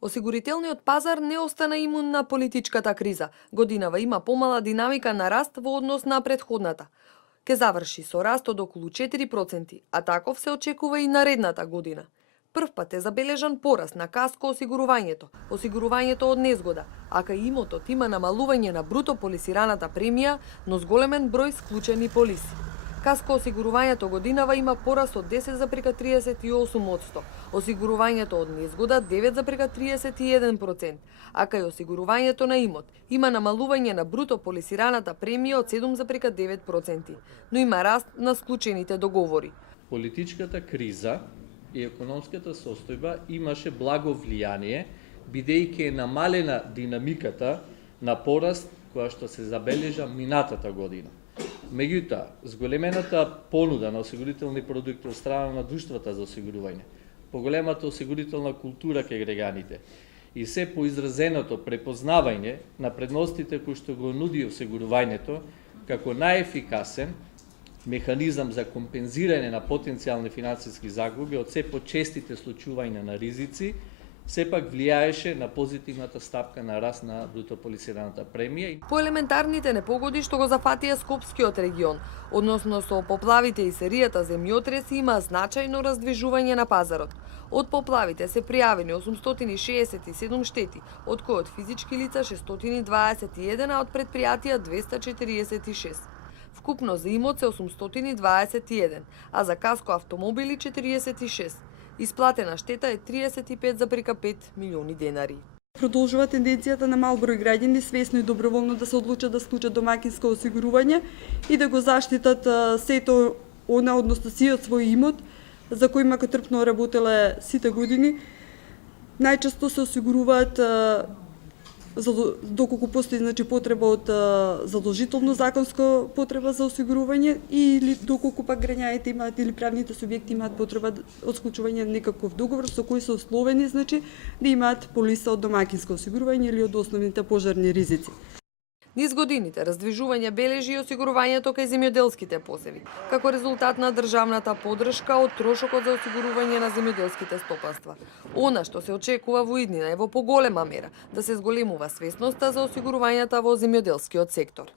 Осигурителниот пазар не остана имун на политичката криза. Годинава има помала динамика на раст во однос на претходната. Ке заврши со раст од околу 4%, а таков се очекува и наредната година. Прв пат е забележан пораст на каско осигурувањето од незгода, а кај имотот има намалување на бруто полисираната премија, но зголемен број склучени полиси. Каско осигурувањето годинава има пораст од 10,38%, осигурувањето од незгода 9,31%, а кај осигурувањето на имот има намалување на бруто полисираната премија од 7,9%, но има раст на склучените договори. Политичката криза и економската состојба имаше благо влијание, бидејќи е намалена динамиката на пораст која што се забележа минатата година. Меѓутоа, зголемената понуда на осигурителни продукти од страна на друштвата за осигурување, поголемата осигурителна култура кај граѓаните и се поизразеното препознавање на предностите кои што го нуди осигурувањето како најефикасен механизам за компензирање на потенцијални финансиски загуби од се почестите случувања на ризици, сепак влијаеше на позитивната стапка на раст на бруто полисираната премија. По елементарните непогоди што го зафатија Скопскиот регион, односно со поплавите и серијата земјотреси, има значајно раздвижување на пазарот. Од поплавите се пријавени 867 штети, од кои од физички лица 621, а од предпријатија 246. Вкупно за имот се 821, а за каско автомобили 46. Исплатена штета е 35,5 милиони денари. Продолжува тенденцијата на мал број граѓани свесно и доброволно да се одлучат да склучат домакинско осигурување и да го заштитат сето она, односно сиот свој имот, за кој мака трпно работеле сите години. Најчесто се осигуруваат доколку постои потреба од задолжително законско потреба за осигурување или доколку пак граѓаните имаат или правните субјекти имаат потреба од склучување на некаков договор со кој се условени да имаат полиса од домакинско осигурување или од основните пожарни ризици. Низ годините раздвижување бележи и осигурувањето кај земјоделските посеви, како резултат на државната поддршка од трошокот за осигурување на земјоделските стопанства. Она што се очекува во иднина е во поголема мера да се зголемува свесноста за осигурувањата во земјоделскиот сектор.